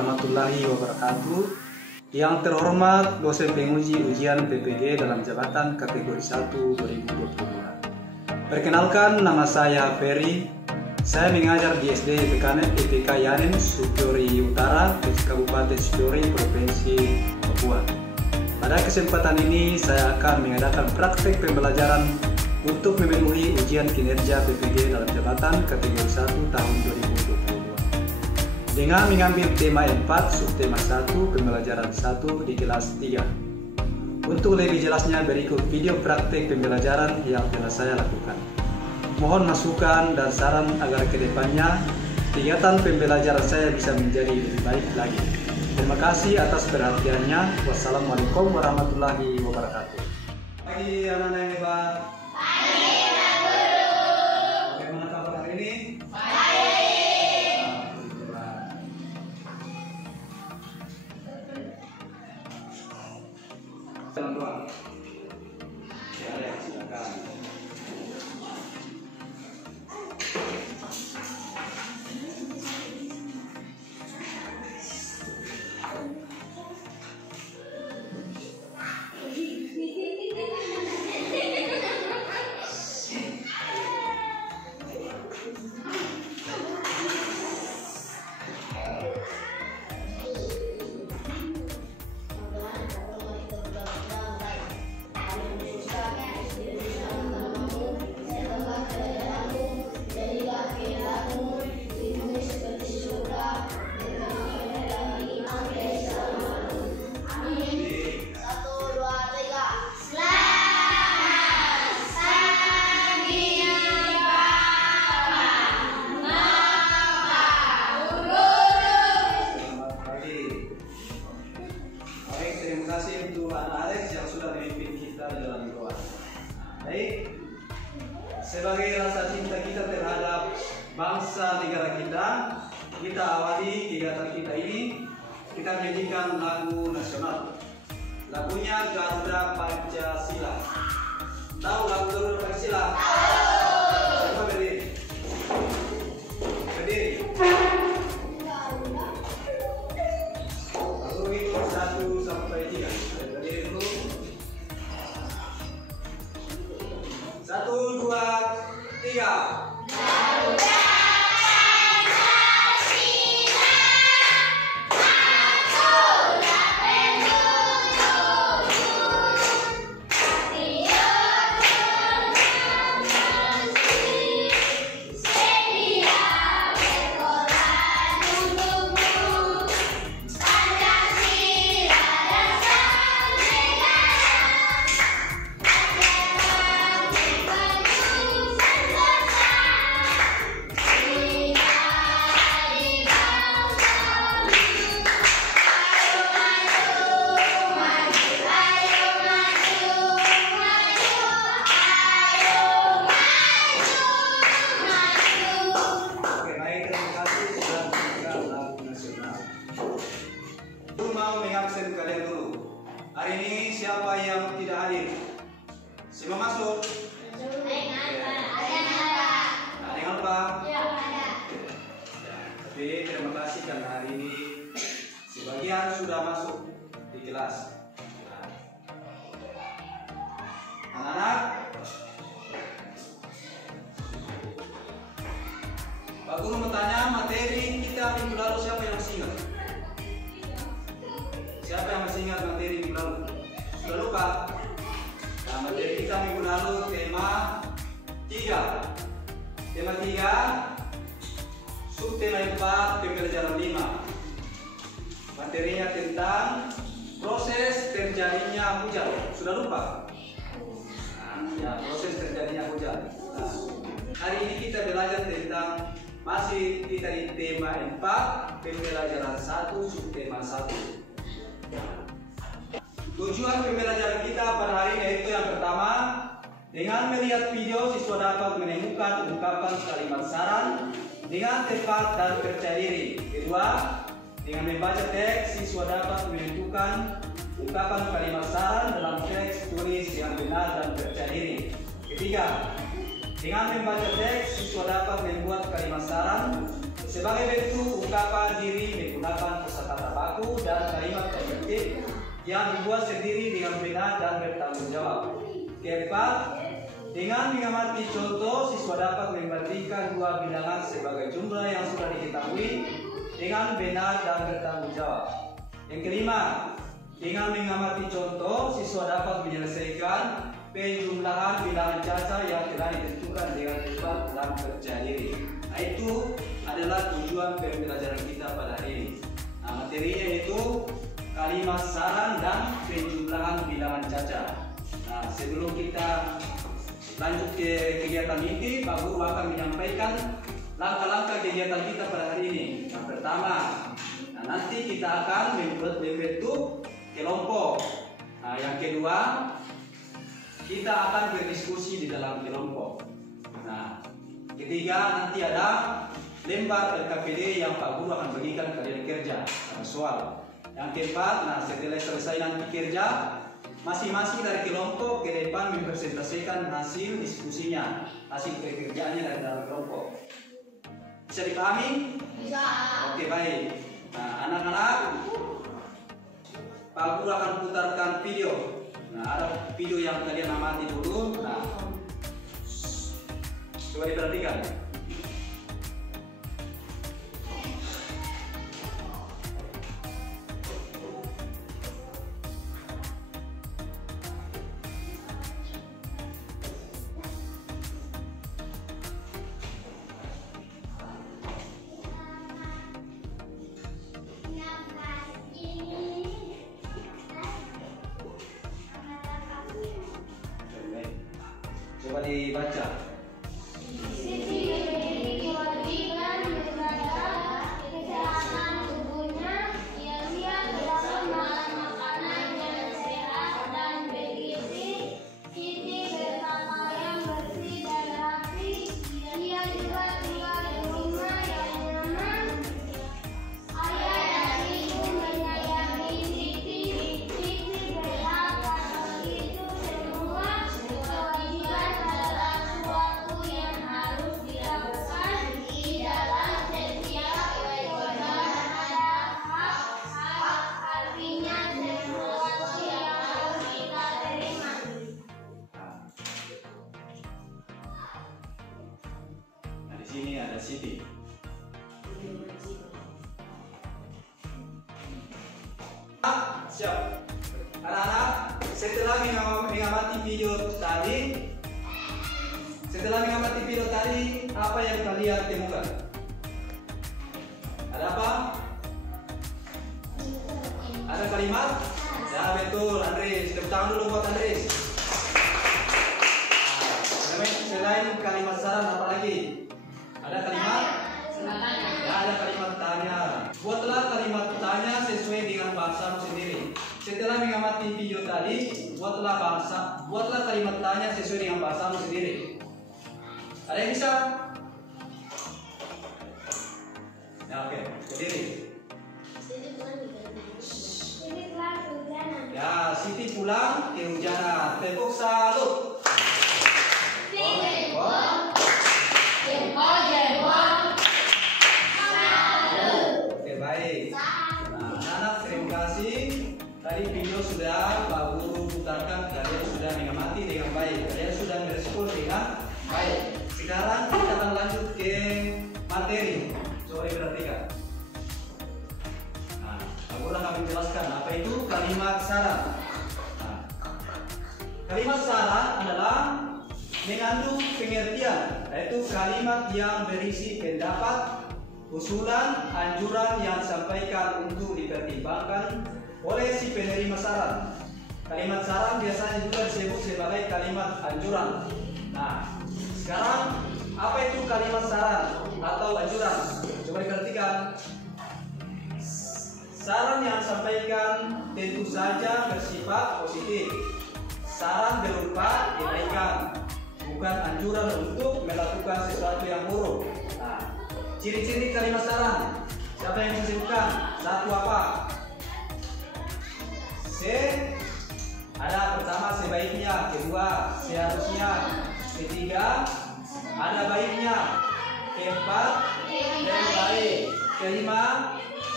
warahmatullahi wabarakatuh. Yang terhormat dosen penguji ujian PPG dalam jabatan kategori 1 2022. Perkenalkan, nama saya Ferry. Saya mengajar di SD EPK Yanen, Supiori Utara, Kabupaten Supiori, Provinsi Papua. Pada kesempatan ini saya akan mengadakan praktek pembelajaran untuk memenuhi ujian kinerja PPG dalam jabatan kategori 1 tahun 2022 dengan mengambil tema 4, subtema 1, pembelajaran 1 di kelas 3. Untuk lebih jelasnya berikut video praktek pembelajaran yang telah saya lakukan. Mohon masukan dan saran agar kedepannya kegiatan pembelajaran saya bisa menjadi lebih baik lagi. Terima kasih atas perhatiannya. Wassalamualaikum warahmatullahi wabarakatuh. Pagi anak-anak yang hebat. Bagaimana kabar hari ini? Baik. Salam doa. Ya, silakan. Baik, sebagai rasa cinta kita terhadap bangsa negara kita awali kegiatan kita ini. Kita menyanyikan lagu nasional. Lagunya Garuda Pancasila. Tahu lagu Garuda Pancasila? Siapa berdiri? Berdiri. Lagu itu 1 sampai 3. Berdiri dulu. 1, 2, 3. Kalian dulu. Hari ini siapa yang tidak hadir? Semua masuk? Ada yang apa? Tapi terima kasih karena hari ini sebagian sudah masuk di kelas. Anak-anak, Pak Guru bertanya materi kita minggu lalu siapa yang masih ingat? Siapa yang masih ingat materi minggu lalu? Sudah lupa? Nah, materi kita minggu lalu tema 3. Tema 3, subtema 4, pembelajaran 5. Materinya tentang proses terjadinya hujan. Sudah lupa? Nah, ya, proses terjadinya hujan. Nah, hari ini kita belajar tentang masih kita di tema 4, pembelajaran 1, subtema 1. Tujuan pembelajaran kita pada hari ini yaitu yang pertama, dengan melihat video siswa dapat menemukan ungkapan kalimat saran dengan tepat dan percaya diri. Kedua, dengan membaca teks siswa dapat menentukan ungkapan kalimat saran dalam teks tulis yang benar dan percaya diri. Ketiga, dengan membaca teks siswa dapat membuat kalimat saran sebagai bentuk ungkapan diri menggunakan kosakata baku dan kalimat tertib yang dibuat sendiri dengan benar dan bertanggung jawab. Keempat, dengan mengamati contoh, siswa dapat membandingkan dua bilangan sebagai jumlah yang sudah diketahui dengan benar dan bertanggung jawab. Yang kelima, dengan mengamati contoh, siswa dapat menyelesaikan penjumlahan bilangan caca yang telah ditentukan dengan cepat dan percaya diri. Nah, itu adalah tujuan pembelajaran kita pada hari ini. Nah, materinya itu kalimat saran dan penjumlahan bilangan caca. Nah, sebelum kita lanjut ke kegiatan ini, Pak Guru akan menyampaikan langkah-langkah kegiatan kita pada hari ini. Yang pertama, nanti kita akan membentuk kelompok. Nah, yang kedua, kita akan berdiskusi di dalam kelompok. Nah, ketiga, nanti ada lembar LKPD yang Pak Guru akan bagikan kalian kerja atau soal. Yang keempat, nah setelah selesai nanti kerja, masing-masing dari kelompok ke depan mempresentasikan hasil diskusinya, hasil pekerjaannya dari dalam kelompok. Bisa dipahami? Bisa. Oke, baik. Nah, anak-anak, Pak Guru akan putarkan video. Nah, ada video yang kalian amati dulu. Nah, coba diperhatikan. Coba dibaca. Sini ada Siti. Siap. Anak-anak, setelah mengamati video tadi, apa yang kalian temukan? Ada apa? Ada kalimat? Ya, betul, Andres. Tepuk tangan dulu buat Andres. Selain kalimat saran, apa lagi? Ada kalimat? Ya, ada kalimat tanya. Buatlah kalimat tanya sesuai dengan bahasamu sendiri. Setelah mengamati video tadi, buatlah kalimat tanya sesuai dengan bahasamu sendiri. Ada yang bisa? Ya, oke. Berdiri. Ya, Siti pulang kehujanan. Tepuk salut. Oke, baik. Nah, anak-anak, terima kasih. Tadi video sudah Pak Guru putarkan, kalian sudah mengamati dengan baik, kalian sudah merespon dengan baik. Sekarang kita akan lanjut ke materi. Coba diperhatikan. Nah, Pak Guru akan menjelaskan apa itu kalimat saran. Nah, kalimat saran adalah mengandung pengertian, yaitu kalimat yang berisi pendapat, usulan, anjuran yang disampaikan untuk dipertimbangkan oleh si penerima saran. Kalimat saran biasanya juga disebut sebagai kalimat anjuran. Nah, sekarang apa itu kalimat saran atau anjuran? Coba diperhatikan. Saran yang disampaikan tentu saja bersifat positif. Saran berupa kebaikan, bukan anjuran untuk melakukan sesuatu yang buruk. Nah, ciri-ciri kalimat saran, siapa yang bisa sebutkan? Satu apa? Ada pertama sebaiknya, kedua seharusnya, ketiga ada baiknya, keempat baik. Kelima,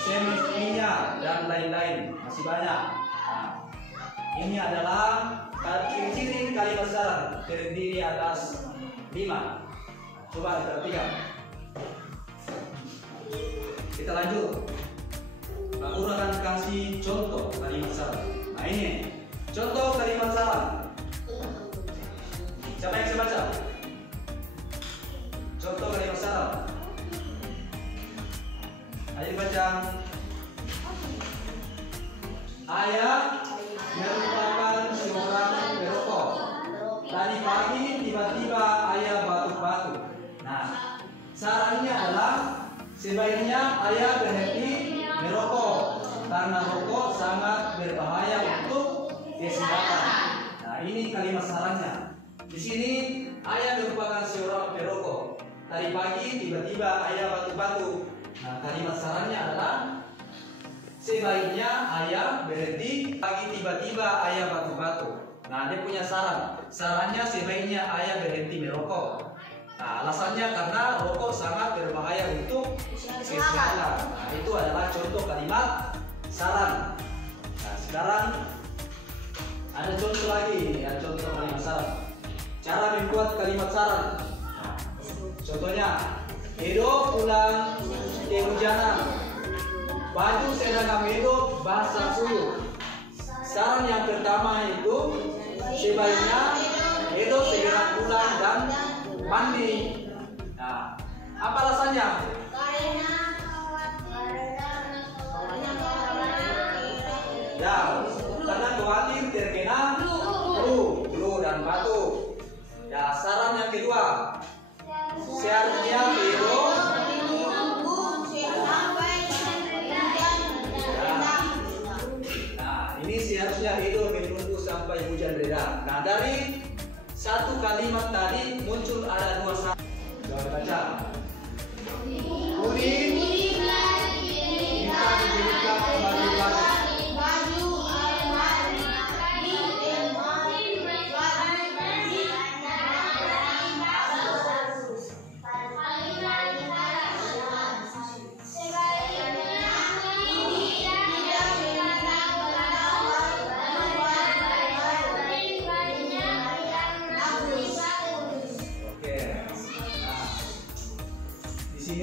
semestinya dan lain-lain. Masih banyak. Nah, ini adalah ciri-ciri kalimat syarat terdiri atas 5. Coba perhatikan. Kita lanjut. Pak Guru akan kasih contoh kalimat syarat. Nah ini contoh kalimat syarat. Siapa yang bisa baca? Contoh kalimat syarat. Ayo baca. Ayah merupakan seorang perokok. Tadi pagi tiba-tiba ayah batuk-batuk. Nah, sarannya adalah sebaiknya ayah berhenti merokok karena rokok sangat berbahaya untuk kesehatan. Nah, ini kalimat sarannya. Di sini ayah merupakan seorang perokok. Tadi pagi tiba-tiba ayah batuk-batuk. Nah, kalimat sarannya adalah sebaiknya ayah berhenti pagi tiba-tiba ayah batuk-batuk. Nah, dia punya saran. Sarannya sebaiknya ayah berhenti merokok. Nah, alasannya karena rokok sangat berbahaya untuk kesehatan. Nah, itu adalah contoh kalimat saran. Nah, sekarang ada contoh lagi, ada contoh kalimat saran. Cara membuat kalimat saran. Nah, contohnya, Edo pulang kehujanan. Baju seragam Edo basah suhu. Saran yang pertama itu sebaiknya Edo segera pulang dan mandi. Nah, apa alasannya? Ya, karena khawatir terkena flu dan batuk. Ya, saran yang kedua, seharusnya Edo seharusnya Edo menunggu sampai hujan reda. Nah, dari satu kalimat tadi muncul ada 2 saran. Coba baca. Udin minta diberikan baju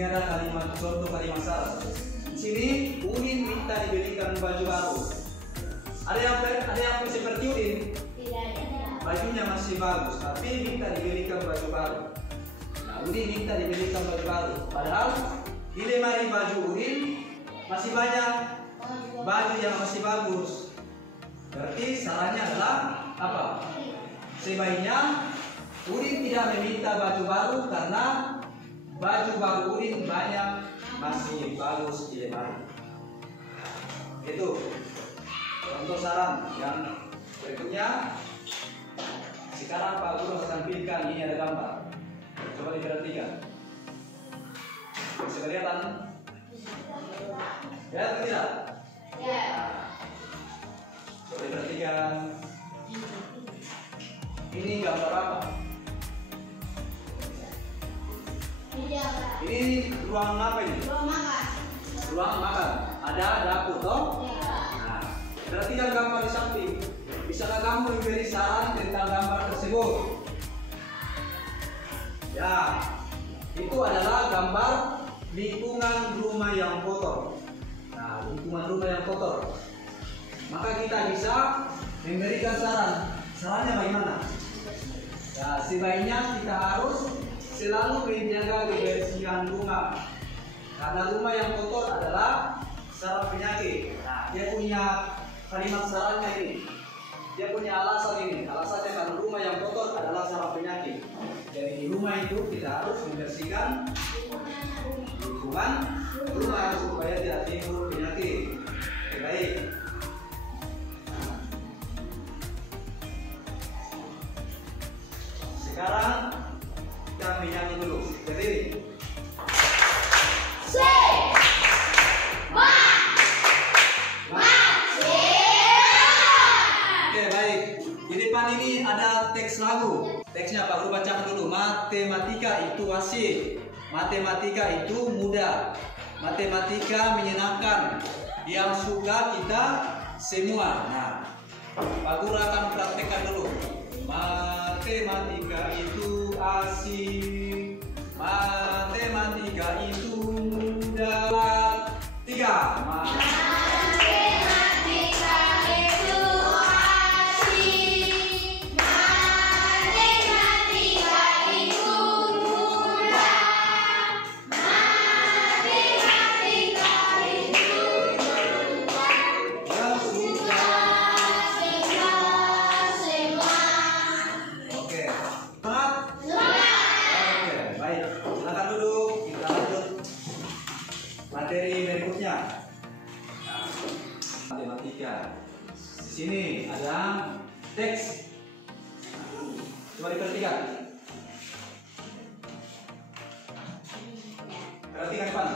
Ini ada kalimat contoh kalimat syarat. Di sini Udin minta diberikan baju baru. Ada yang seperti Udin, bajunya masih bagus, tapi minta diberikan baju baru. Nah, Udin minta diberikan baju baru. Padahal di lemari baju Udin masih banyak baju yang masih bagus. Berarti sarannya adalah apa? Sebaiknya Udin tidak meminta baju baru karena baju baru Udin banyak masih bagus di lemari. Itu contoh saran yang berikutnya. Sekarang Pak Guru akan pilihkan, ini ada gambar. Coba diperhatikan. Bisa kelihatan? Ya atau tidak? Ya. Coba diperhatikan. Ini gambar apa? Ini ruang apa ini? Ruang makan. Ruang makan. Ada dapur toh? Ya. Nah, perhatikan gambar di samping. Bisakah kamu memberi saran tentang gambar tersebut? Ya, itu adalah gambar lingkungan rumah yang kotor. Nah, lingkungan rumah yang kotor. Maka kita bisa memberikan saran. Sarannya bagaimana? Ya, sebaiknya kita harus selalu menjaga kebersihan rumah. Karena rumah yang kotor adalah sarang penyakit. Nah, dia punya kalimat sarannya ini. Dia punya alasan ini. Alasannya karena rumah yang kotor adalah sarang penyakit. Jadi di rumah itu kita harus membersihkan lingkungan rumah supaya tidak timbul penyakit. Baik. Sekarang kita menyanyi dulu. Berdiri. Oke, baik. Di depan ini ada teks lagu. Teksnya Pak Guru bacakan dulu. Matematika itu asik. Matematika itu mudah. Matematika menyenangkan. Yang suka kita semua. Nah, Pak Guru akan praktekkan dulu. Matematika itu asik. Matematika itu mudah. 3. Materi berikutnya, matematika. Di sini ada teks. Coba diperhatikan. Perhatikan Pak.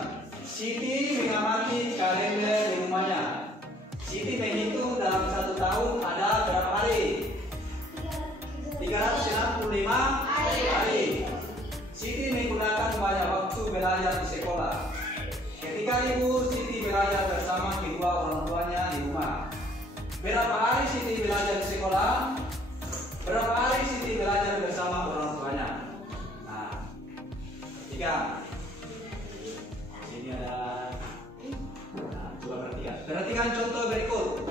Siti mengamati kalender di rumahnya. Siti menghitung dalam 1 tahun ada berapa hari? 365 hari. Siti menggunakan banyak waktu belajar di sekolah. Ketika libur, Siti belajar bersama kedua orang tuanya di rumah. Berapa hari Siti belajar di sekolah? Berapa hari Siti belajar bersama orang tuanya? Nah, perhatikan. Sini ada. Nah, coba perhatikan. Perhatikan contoh berikut.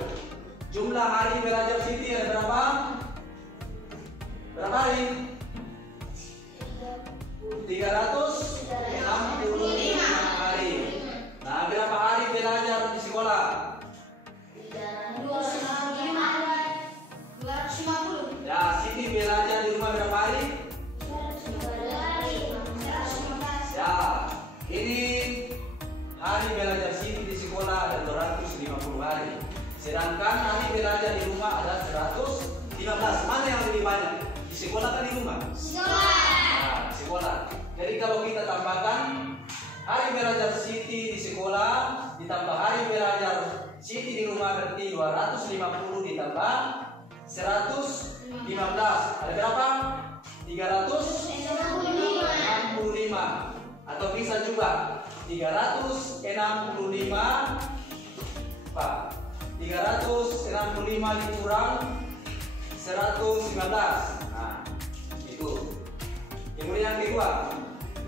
Jumlah hari belajar Siti ada berapa? Berapa hari? 365 hari. Nah, berapa hari belajar di sekolah? 250. Ya, Siti belajar di rumah berapa hari? 115. Ya, ini hari belajar Siti di sekolah ada 250 hari. Sedangkan hari belajar di rumah ada 115. Mana yang lebih banyak? Di sekolah kan di rumah? Nah, di sekolah. Jadi kalau kita tambahkan hari belajar Siti di sekolah ditambah hari belajar Siti di rumah berarti 250 ditambah 115. Ada berapa? 365. Atau bisa juga 365 Pak. 365 dikurang 115. Nah, itu. Kemudian yang kedua,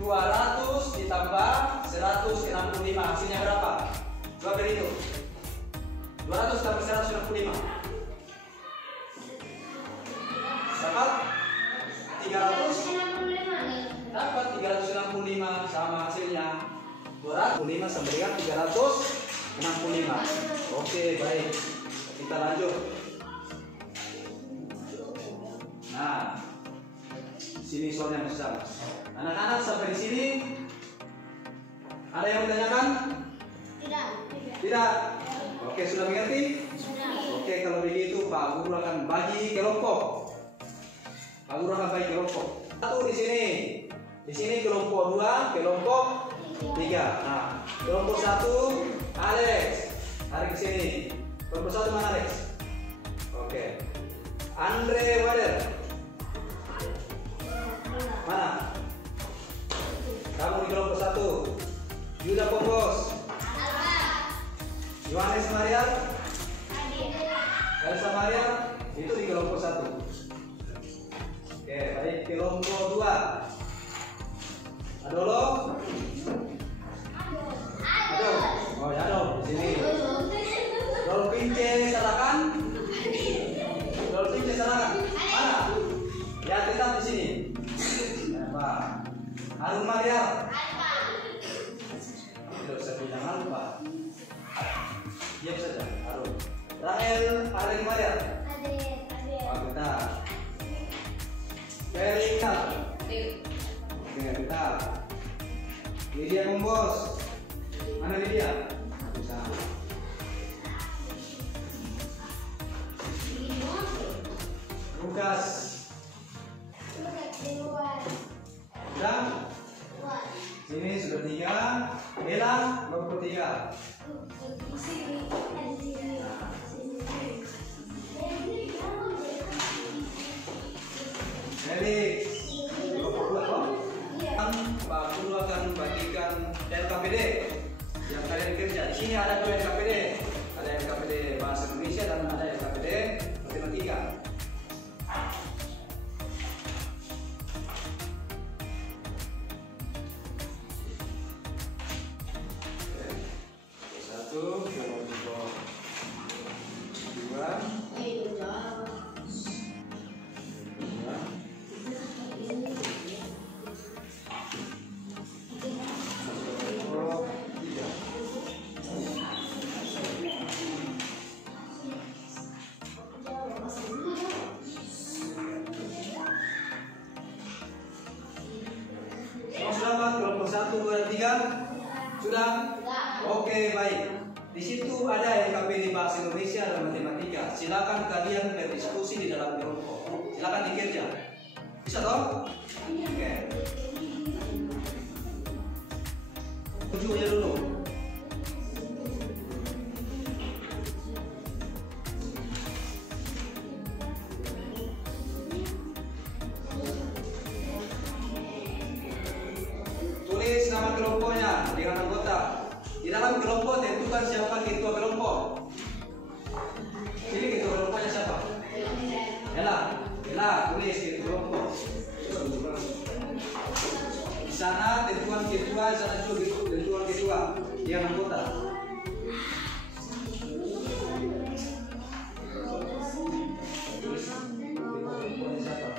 200 ditambah 165 hasilnya berapa? Coba berhitung. 200 tambah 165 dapat 300. Dapat 365 sama hasilnya 205 sama dengan 365. Oke, baik. Kita lanjut. Nah, sini soalnya masih sama. Anak-anak sampai di sini ada yang menanyakan? Tidak. Oke, sudah mengerti? Oke, kalau begitu Pak Guru akan bagi kelompok. Pak Guru akan bagi kelompok. Satu di sini. Di sini kelompok 2, kelompok 3. Nah, kelompok 1 Alex. Tarik ke sini. Kelompok 1 mana Alex? Oke. Andre Wader. Mana? Kamu di kelompok 1. Yuda Pongos. Yohanes Maria. Elsa Maria. Itu di kelompok 1. Oke, baik. Kelompok 2. Adolo. Ado. Oh ya dong, di sini. Dolphin C silakan. Dolphin C silakan. Mana? Ya, tetap di sini. Pak. Harun Maria. Tidak usah bilang Alfa. Diam saja, Harun. Rahel Areng Maria. Pak kita. Perika. Oke, kita. Lydia Membos. Mana Lydia? Bisa. Lukas. Sudah? Sini sudah 3. Bella, kelompok 3. Felix, kelompok 2. Pak Guru akan 1, 2, dan 3? Sudah? Oke, baik. Di situ ada LKPD Bahasa Indonesia dan Matematika. Silakan kalian berdiskusi di dalam kelompok. Silakan dikerja. Bisa toh? Oke. Ujungnya dulu. Tulis nama kelompoknya dengan anggota. Di dalam kelompok tentukan siapa ketua kelompok. Ini ketua kelompoknya siapa? Ella, tulis ketua kelompok. Di sana tentukan ketua, di sana juga tentukan ketua dengan anggota. Tulis ketua kelompoknya siapa?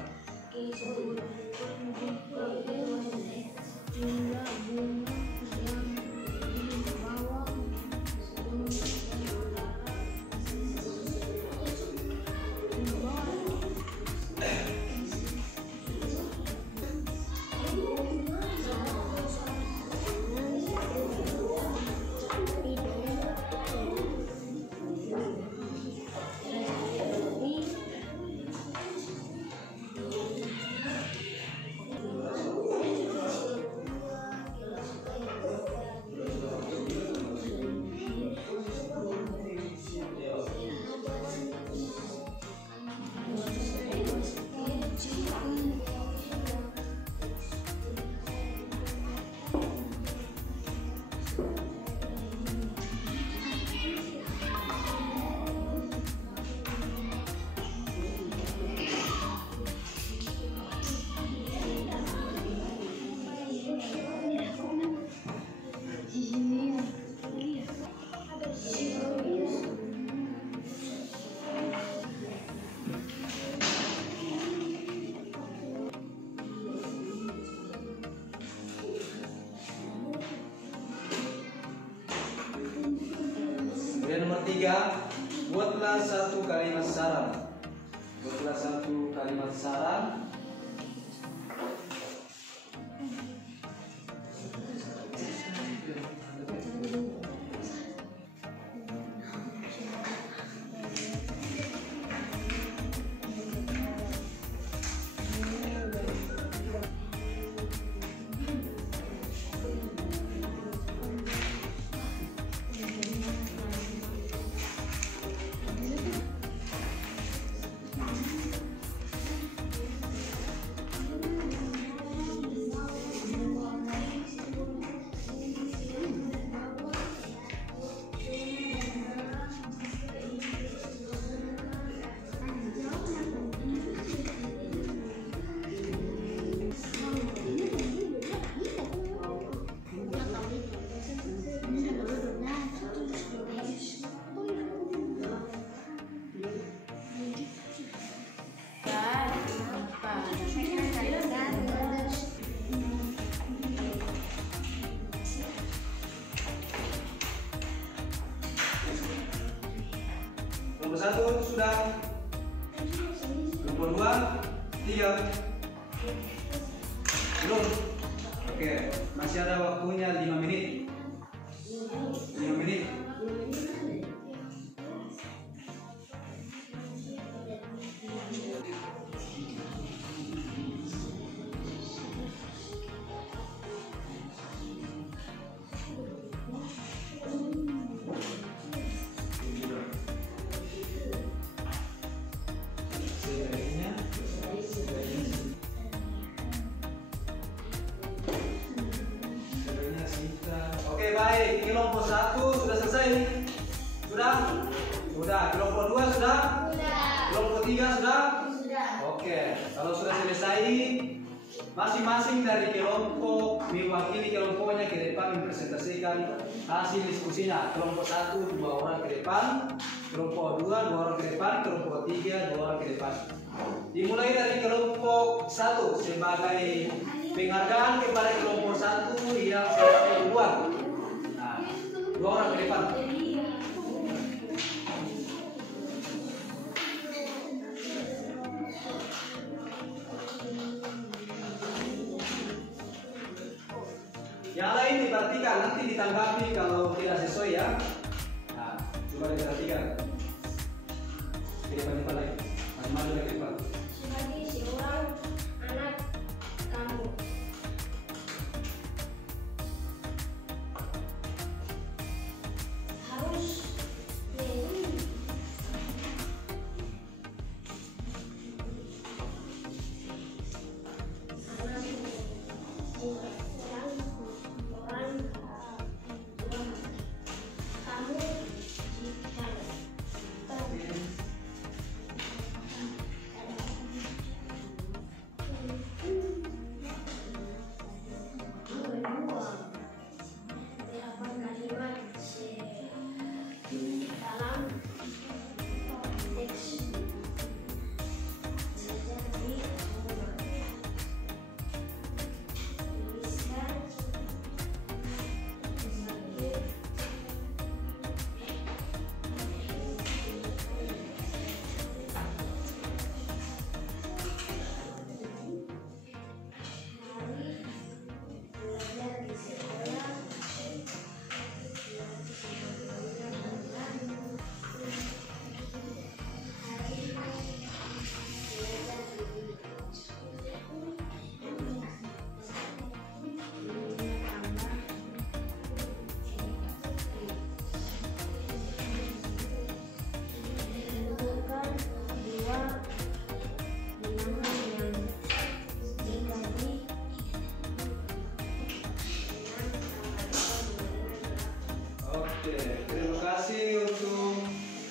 Kemudian nomor 3, buatlah satu kalimat saran. Buatlah satu kalimat saran. Nomor 1 sudah. Nomor 2, 3. Belum. Oke, masih ada waktunya 5 menit. 5 menit. Oke, baik, kelompok 1 sudah selesai. Sudah? Sudah. Kelompok 2 sudah? Kelompok 3 sudah? Oke, kalau sudah selesai, masing-masing dari kelompok mewakili kelompoknya ke depan mempresentasikan hasil diskusinya. Kelompok 1 2 orang ke depan, kelompok 2 2 orang ke depan, kelompok 3 2 orang ke depan. Dimulai dari kelompok 1 sebagai penghargaan kepada kelompok 1 yang selesai duluan. Nah, 2 orang ke depan. Yang lain diperhatikan, nanti ditanggapi kalau tidak sesuai ya. Nah, coba diperhatikan. Ke depan lagi. Maju ke depan. Sebagai seorang anak kamu, harus Terima kasih untuk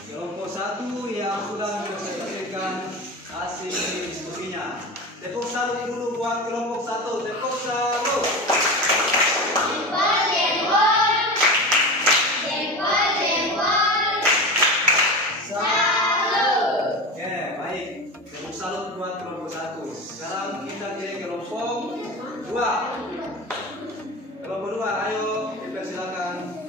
kelompok 1 yang sudah menyelesaikan hasil diskusinya. Tepuk salut dulu buat kelompok 1. Tepuk salut. Salut. Oke, baik. Tepuk salut buat kelompok 1. Sekarang kita ke kelompok 2. Kelompok 2, ayo dipersilakan.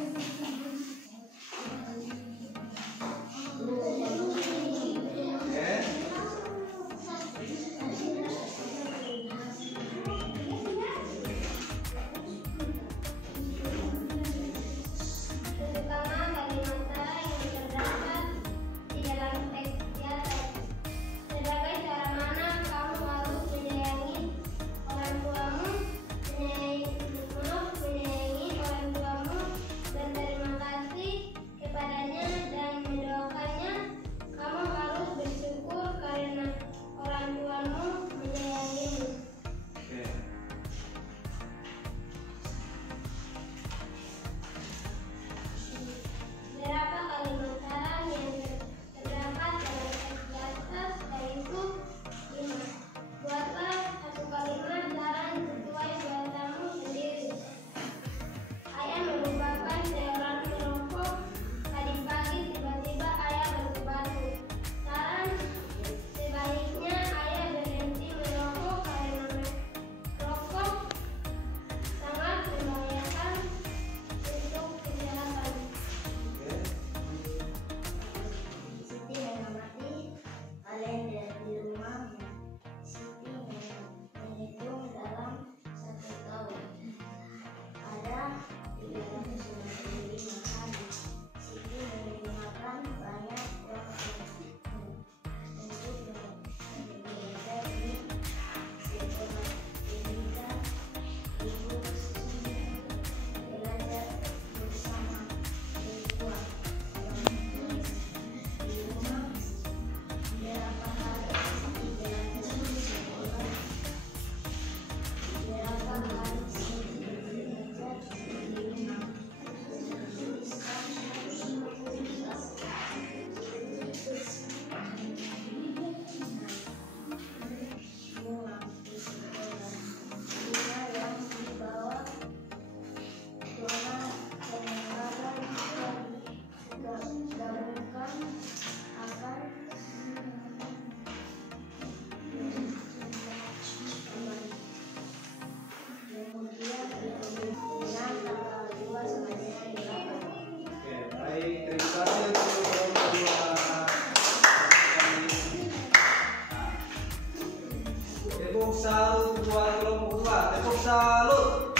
Tepuk salut buat kelompok 2. Tepuk salut.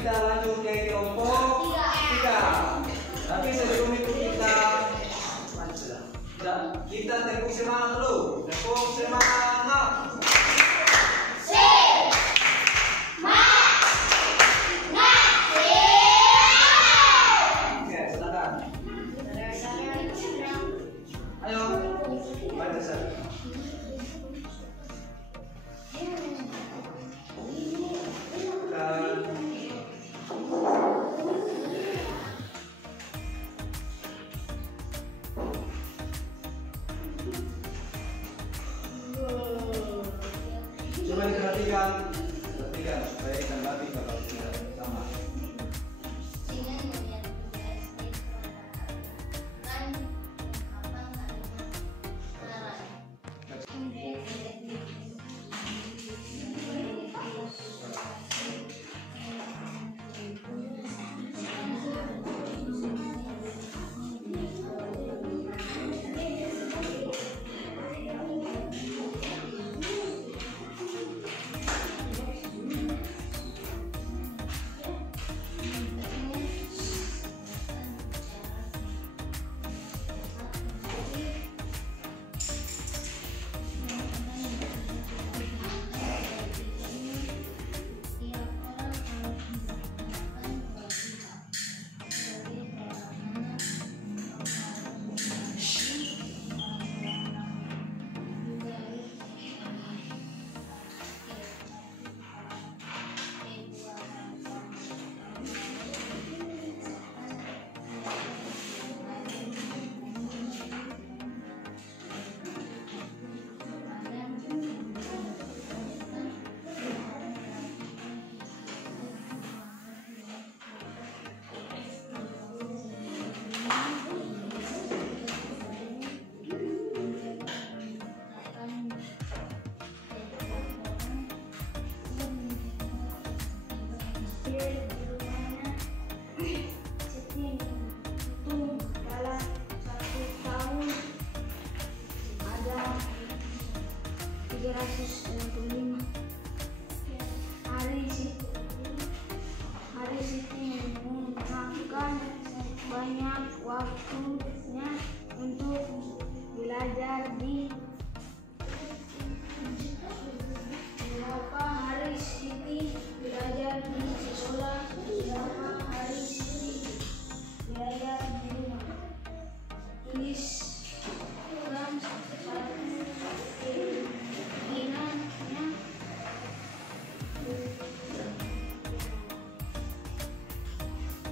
kita lanjut ke kelompok 3. Tapi sebelum itu kita tepuk semangat dulu. Tepuk semangat. Oke, silakan. Ayo, baca saja. Coba diperhatikan supaya ikan babi kalau tidak sama. Hari Siti menggunakan banyak waktunya untuk belajar di beberapa hari Siti belajar di sekolah, beberapa hari Siti belajar di rumah. Tuliskan satu keinginannya.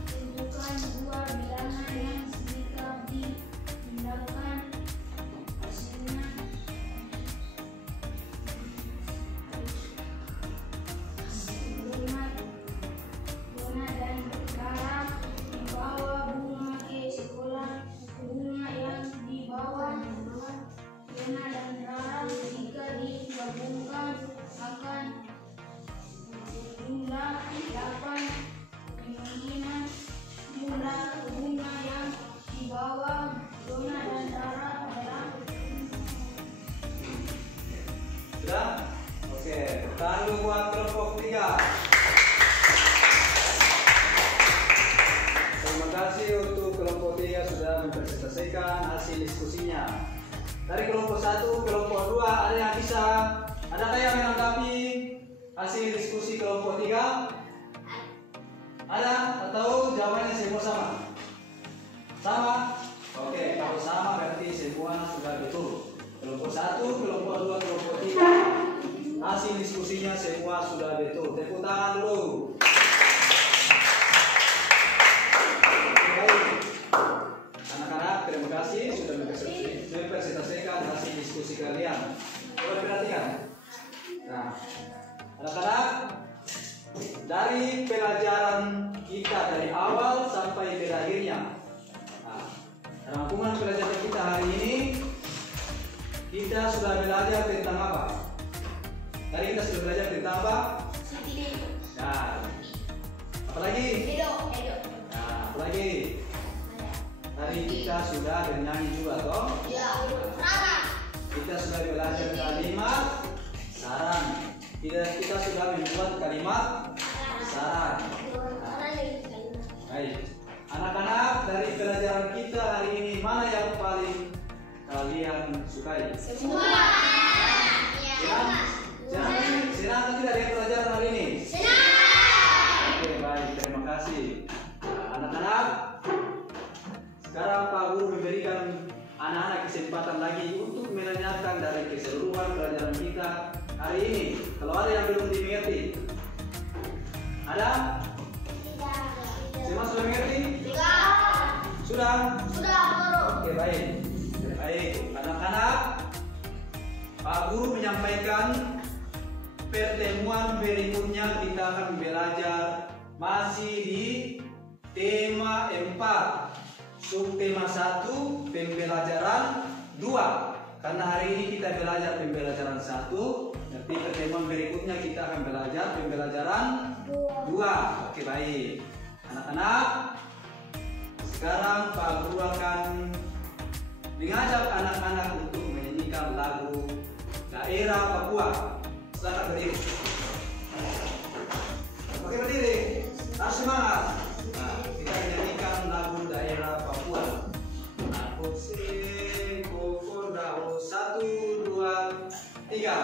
Tentukan dua bilangan yang jika dipindahkan hasilnya Dona dan Rara membawa bunga ke sekolah. Bunga yang dibawa Dona dan Rara jika digabungkan akan jumlah 8. Kemungkinan jumlah bunga yang dibawa Dona dan Rara adalah Sudah? Oke, lalu buat kelompok 3. Terima kasih untuk kelompok 3 sudah mempresentasikan hasil diskusinya. Dari kelompok 1, kelompok 2 ada yang bisa? Adakah yang menanggapi hasil diskusi kelompok 3? Ada? Atau jawabannya semua sama? Sama? Oke, kalau sama berarti semua sudah betul. Kelompok 1, kelompok 2, kelompok 3 hasil diskusinya semua sudah betul. Tepuk tangan dulu. Baik. Anak-anak, terima kasih sudah mempresentasikan hasil diskusi kalian. Coba perhatikan. Nah, anak-anak, dari pelajaran kita dari awal sampai ke akhirnya, rangkuman pelajaran kita hari ini, kita sudah belajar tentang apa? Tadi kita sudah belajar tentang apa? Nah, apalagi? Nah, apalagi? Tadi kita sudah bernyanyi juga, toh? Kita sudah belajar kalimat saran. Kita sudah membuat kalimat saran. Baik. Anak-anak, dari pelajaran kita hari ini mana yang paling kalian sukai? Semua. Senang tidak dengan pelajaran hari ini? Senang. Oke, baik, terima kasih. Anak-anak, sekarang Pak Guru memberikan anak-anak kesempatan lagi untuk menanyakan dari keseluruhan pelajaran kita hari ini. Kalau ada yang belum dimengerti, ada? Semua sudah mengerti? Sudah? Oke, baik. Baik, anak-anak, Pak Guru menyampaikan pertemuan berikutnya kita akan belajar masih di tema 4, subtema 1, pembelajaran 2. Karena hari ini kita belajar pembelajaran 1, nanti pertemuan berikutnya kita akan belajar pembelajaran 2. Oke, baik. Anak-anak, sekarang Pak Guru akan mengajak anak-anak untuk menyanyikan lagu Daerah Papua. Silakan berdiri. Oke, berdiri. Harus semangat. Nah, kita menyanyikan lagu Daerah Papua. Aku sing kokondao 1, 2, 3.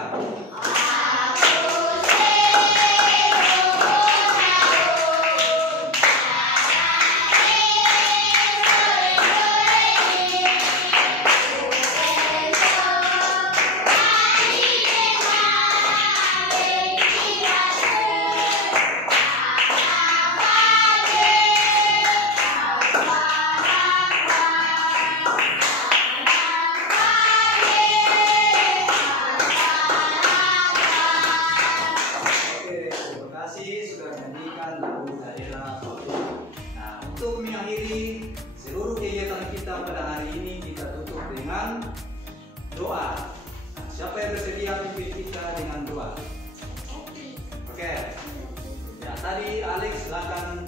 Untuk mengakhiri seluruh kegiatan kita pada hari ini, kita tutup dengan doa. Nah, siapa yang bersedia pimpin kita dengan doa? Oke. Ya, tadi Alex silakan